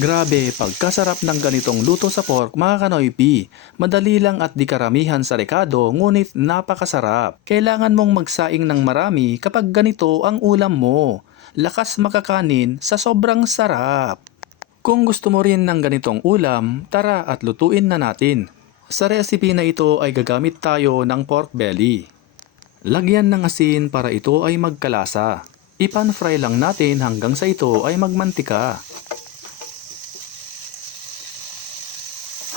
Grabe, pagkasarap ng ganitong luto sa pork mga kanoypi. Madali lang at di karamihan sa rekado ngunit napakasarap. Kailangan mong magsaing ng marami kapag ganito ang ulam mo. Lakas makakanin sa sobrang sarap. Kung gusto mo rin ng ganitong ulam, tara at lutuin na natin. Sa recipe na ito ay gagamit tayo ng pork belly. Lagyan ng asin para ito ay magkalasa. Ipan-fry lang natin hanggang sa ito ay magmantika.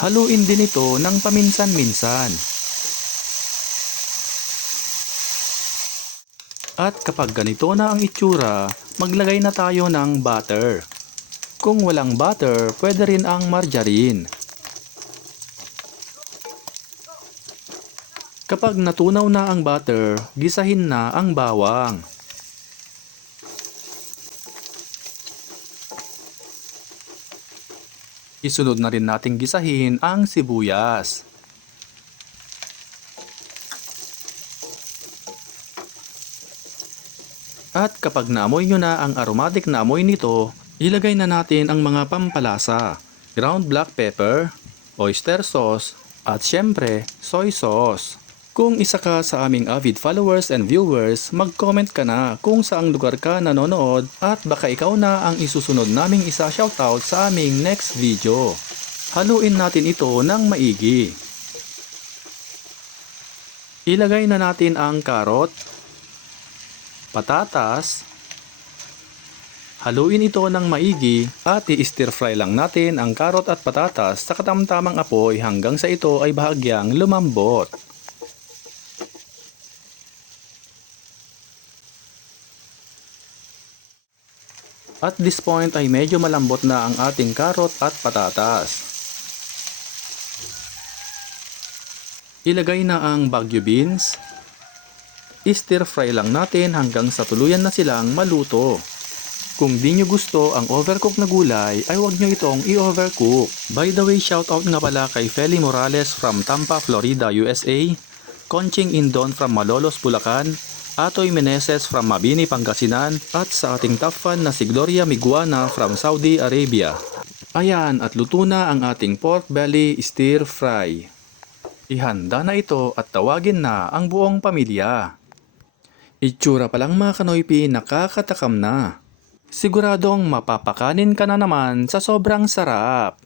Haluin din ito ng paminsan-minsan. At kapag ganito na ang itsura, maglagay na tayo ng butter. Kung walang butter, pwede rin ang margarine. Kapag natunaw na ang butter, gisahin na ang bawang. Isunod na rin nating gisahin ang sibuyas. At kapag naamoy nyo na ang aromatic na amoy nito, ilagay na natin ang mga pampalasa, ground black pepper, oyster sauce, at syempre, soy sauce. Kung isa ka sa aming avid followers and viewers, mag-comment ka na kung saang lugar ka nanonood at baka ikaw na ang isusunod naming isa shoutout sa aming next video. Haluin natin ito ng maigi. Ilagay na natin ang karot, patatas, haluin ito ng maigi at i-stir fry lang natin ang karot at patatas sa katamtamang apoy hanggang sa ito ay bahagyang lumambot. At this point ay medyo malambot na ang ating karot at patatas. Ilagay na ang Baguio beans. I-stir fry lang natin hanggang sa tuluyan na silang maluto. Kung di nyo gusto ang overcook na gulay ay huwag nyo itong i-overcook. By the way, shoutout nga pala kay Feli Morales from Tampa, Florida, USA, Conching Indon from Malolos, Bulacan, Atoy Meneses from Mabini, Pangasinan, at sa ating top fan na si Gloria Miguana from Saudi Arabia. Ayan, at luto na ang ating pork belly stir fry. Ihanda na ito at tawagin na ang buong pamilya. Itsura pa lang mga kanoypi, nakakatakam na. Siguradong mapapakanin ka na naman sa sobrang sarap.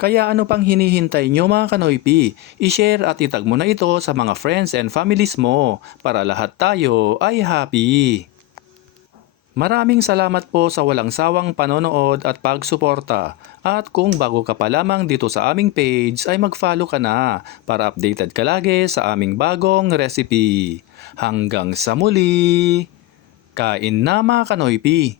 Kaya ano pang hinihintay nyo mga kanoypi? I-share at itag mo na ito sa mga friends and families mo para lahat tayo ay happy. Maraming salamat po sa walang sawang panonood at pagsuporta. At kung bago ka pa lamang dito sa aming page ay mag-follow ka na para updated ka lagi sa aming bagong recipe. Hanggang sa muli! Kain na mga kanoypi!